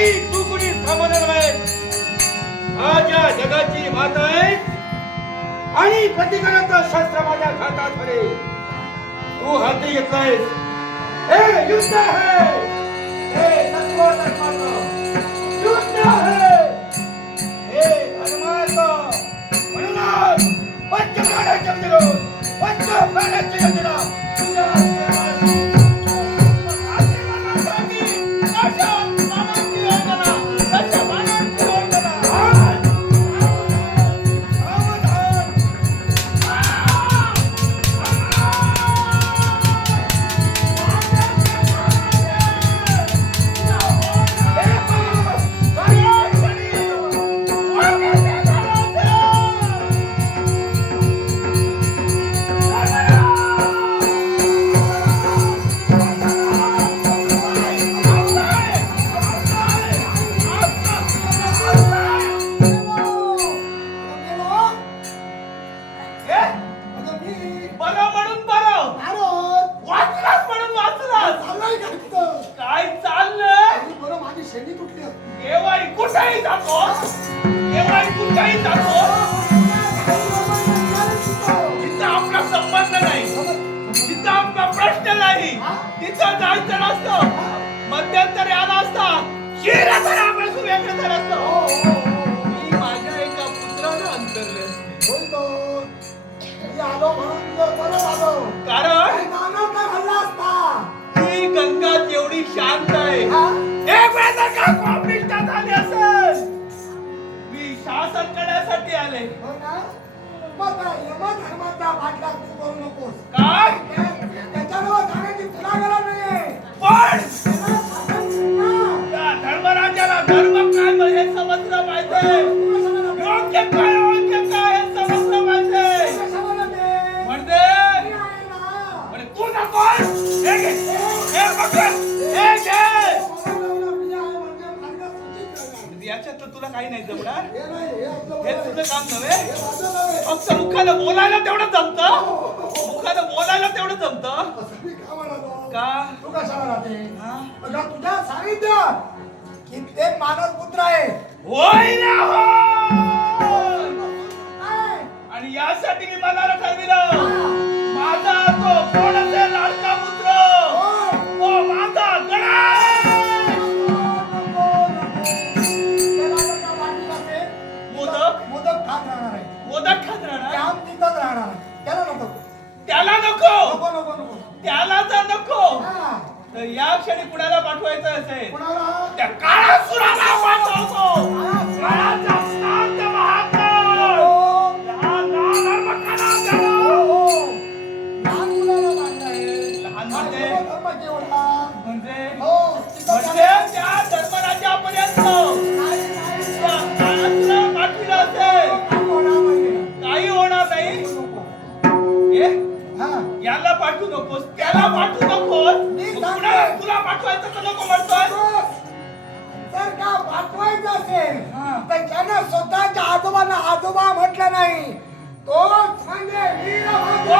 नाही तू कुणी थांबणार नाही माझ्या जगाची माता आहे. आणि प्रतिकाराचा शस्त्र माझ्या हातात पडे तू हाती घेतलायस. हे युद्ध आहे. हे तत्व तत्वाचं. जातो. तिथं आपला संबंध नाही. तिथं आपला प्रश्न नाही. तिथं जायचं नसतं. मध्यंतरी आला असता. वेगळं झालं मी माझ्या एका पुत्रानं अंतरले असते. कारण ही गंगा जेवढी शांत करण्यासाठी आले? काय पण! त्या धर्मराजाला धर्म काय मग हे समजलं पाहिजे. योग्य काय अयोग्य काय हे समजलं पाहिजे. म्हणजे? म्हणजे तू नको हे घे. हे पकड तुला काही नाही जमणार. हे तुझं काम नव्हे. फक्त मुखानं बोलायला तेवढं जमतं. मुखानं बोलायला तेवढं जमतं. का? हा? तुझ्या सांगितलं कित्येक मानव पुत्र आहे. होय ना राहणार. त्याला नको त्याला नको नको नको नको त्याला जर नको हा. तर या क्षणी कुणाला पाठवायचं असेल कुणाला त्या पाठवतो काळाचा शांत महाकाळ हो. लहान लहान अर्भकाला द्यावा. हो. लहान मुलाला मारलं आहे. लहान हा म्हणजे? धर्म? म्हणजे हो. त्याला पाठवू नकोस मी. कुणाला तुला पाठवायचं तर नको म्हणतोय बस. जर का पाठवायचं असेल हा. तर ज्यानं स्वतःच्या आजोबांना आजोबा म्हटलं नाही तोच म्हणजे वीरभद्र.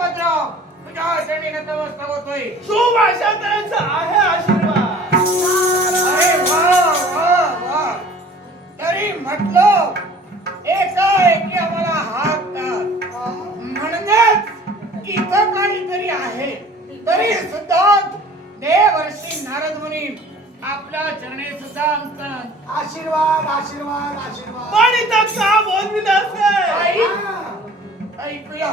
तुझ्या होतोय? सुभाषांतरांचा आहे आशीर्वाद. अरे वा वा वा. तरी म्हटलं एकाएकी आम्हाला हात म्हणजेच इथं काहीतरी आहे. तरी सुद्धा देवर्षी नारद मुनी आपल्या चरणी सुद्धा आमचा आशीर्वाद आशीर्वाद आशीर्वाद. पण इथं का बोलविलं असेल. ऐकूया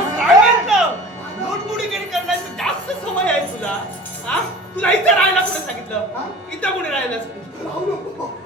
तुला सांगितलं नोटबुडी करण्याची जास्त सवय आहे तुला. तुला इथं राहायला कुठे सांगितलं? इथं कुठे राहायला सांगितलं